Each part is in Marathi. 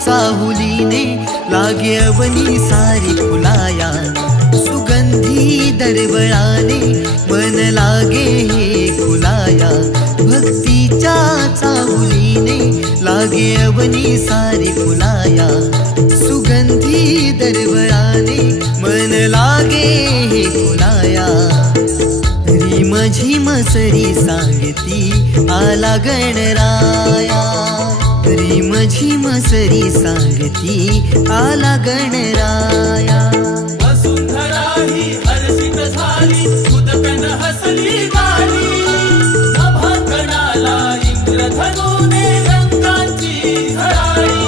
चाहुलीने लागे अवनी सारी फुलाया, सुगंधी दरवळाने मन लागे हे खुलाया. भक्तीच्या चाहुलीने लागे अवनी सारी फुलाया, सुगंधी दरवळाने मन लागे हे खुलाया. रिम झिम सरी सांगती आला गणराया, रिम झिम सरी सांगती आला गणराया. वसुंधरा ही हर्षित झाली, उदकन हसली गाली. नभांगणाला इंद्रधनुने रंगांची झळाळी,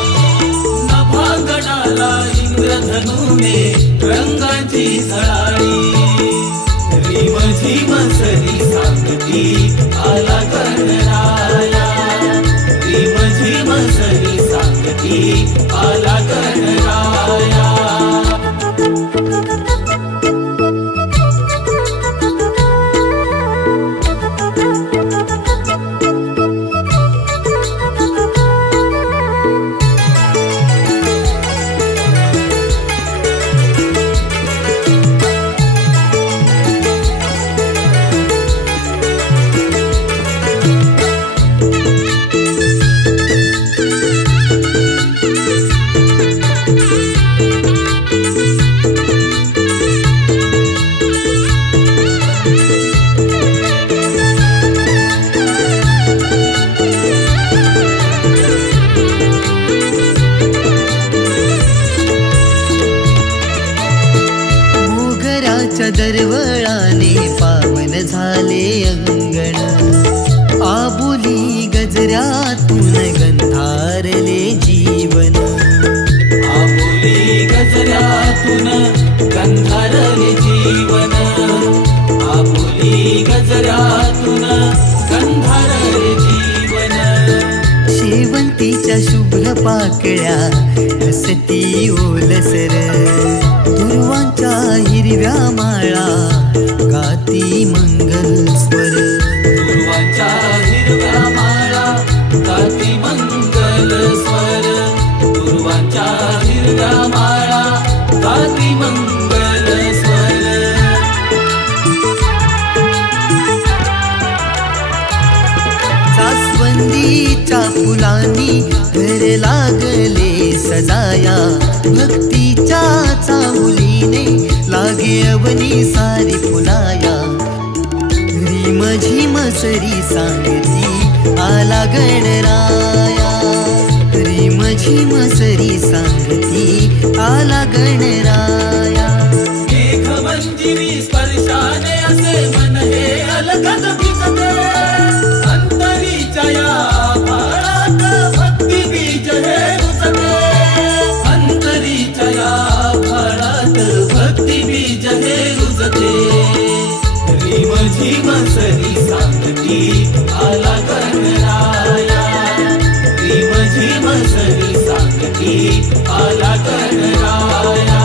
नभांगणाला इंद्रधनुने रंगांची झळाळी. रिम झिम सरी सांगती आला गणराया, रिम झिम सरी सांगती आला गणराया. दरवळाने पावन झाले अंगण, आबुली गजऱ्यातून गंधारले जीवन. आबुली गजऱ्यातून गंधारले जीवन, आबुली गजऱ्यातून गंधारले जीवन. शेवंतीच्या शुभ्र पाकळ्या हसती ओलसर, दुर्वांच्या हिरव्या माळा गाती मंगल स्वर. दुर्वांच्या हिरव्या माळा गाती मंगल स्वर, दुर्वांच्या हिरव्या माळा गाती मंगल स्वर. जास्वंदीच्या फुलांनी घर लागले सजाया, भक्तीच्या चाहुलीने लागे अवनी सारी फुलाया. रिम झिम सरी सांगती आला गणराया, रिम झिम सरी सांगती आला गणराया. मेघमंजिरी स्पर्शाने असे मन हे अलगद भिजते, अंतरीच्या या आभाळात भक्ती बीज हे रुजते, अंतरीच्या या आभाळात भक्ती बीज हे रुजते. रिम झिम सरी सांगती आला गणराया, रिम झिम सरी सांगती आला गणराया.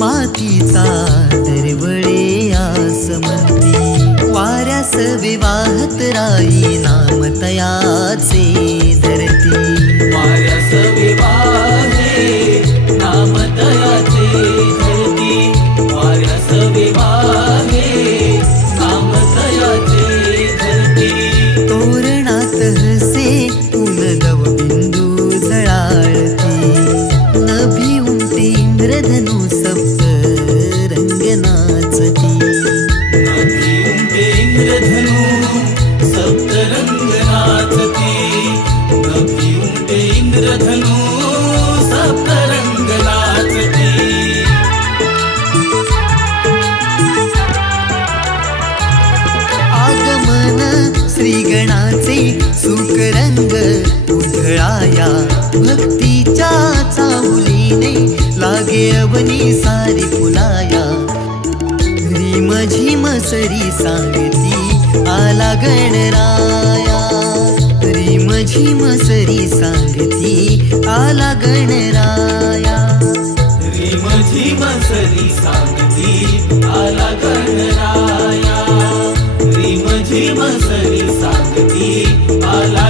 मातीचा दरवळे आसमंती, वाऱ्यास विवाहत राई नाम तयाचे धरती. वाऱ्यास विवाहे नाम भक्तीच्या चाहुलीने लागे अवनी सारी फुलाया रिम झिम सरी सांगती आला गणराया रिम झिम सरी सांगती आला गणराया रिम झिम सरी सांगती आला गणराया रिम झिम सरी सांगती आला